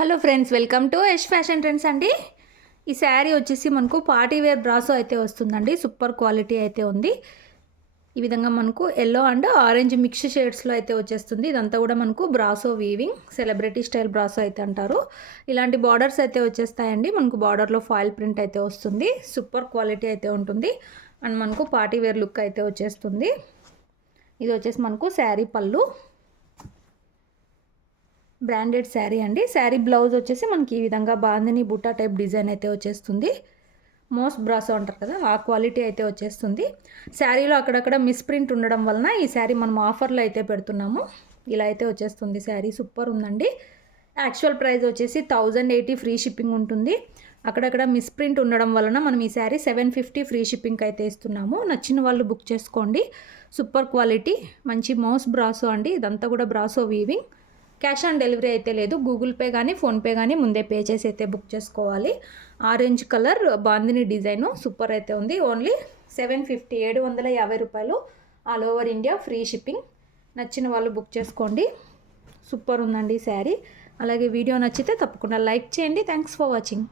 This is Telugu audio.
Hello friends, welcome to Yash fashion trends అండి. ఈ శారీ వచ్చేసి మనకు పార్టీ వేర్ బ్రాసో అయితే వస్తుందండి. సూపర్ క్వాలిటీ అయితే ఉంది. ఈ విధంగా మనకు ఎల్లో అండ్ ఆరెంజ్ మిక్స్ షేడ్స్లో అయితే వచ్చేస్తుంది. ఇదంతా కూడా మనకు brasso weaving, celebrity style brasso అయితే అంటారు. ఇలాంటి బార్డర్స్ అయితే వచ్చేస్తాయండి. మనకు బార్డర్లో ఫాయిల్ ప్రింట్ అయితే వస్తుంది. సూపర్ క్వాలిటీ అయితే ఉంటుంది. అండ్ మనకు పార్టీ వేర్ లుక్ అయితే వచ్చేస్తుంది. ఇది వచ్చేసి మనకు శారీ పళ్ళు, బ్రాండెడ్ శారీ అండి. శారీ బ్లౌజ్ వచ్చేసి మనకి ఈ విధంగా బాందిని బుట్టా టైప్ డిజైన్ అయితే వచ్చేస్తుంది. మోస్ట్ బ్రాసో అంటారు కదా, ఆ క్వాలిటీ అయితే వచ్చేస్తుంది. శారీలో అక్కడక్కడ మిస్ప్రింట్ ఉండడం వలన ఈ శారీ మనం ఆఫర్లో అయితే పెడుతున్నాము. ఇలా అయితే వచ్చేస్తుంది శారీ. సూపర్ ఉందండి. యాక్చువల్ ప్రైస్ వచ్చేసి 1080 ఫ్రీ షిప్పింగ్ ఉంటుంది. అక్కడక్కడ మిస్ప్రింట్ ఉండడం వలన మనం ఈ శారీ 750 ఫ్రీ షిప్పింగ్ అయితే ఇస్తున్నాము. నచ్చిన వాళ్ళు బుక్ చేసుకోండి. సూపర్ క్వాలిటీ, మంచి మౌస్ బ్రాసో అండి. ఇదంతా కూడా brasso weaving. Cash on delivery అయితే లేదు. గూగుల్ పే కానీ ఫోన్పే కానీ ముందే పే చేసి అయితే బుక్ చేసుకోవాలి. Orange colour bandhani design super అయితే ఉంది. ఓన్లీ 750 750 రూపాయలు. All over India free shipping. నచ్చిన వాళ్ళు బుక్ చేసుకోండి. సూపర్ ఉందండి శారీ. అలాగే వీడియో నచ్చితే తప్పకుండా లైక్ చేయండి. Thanks for watching.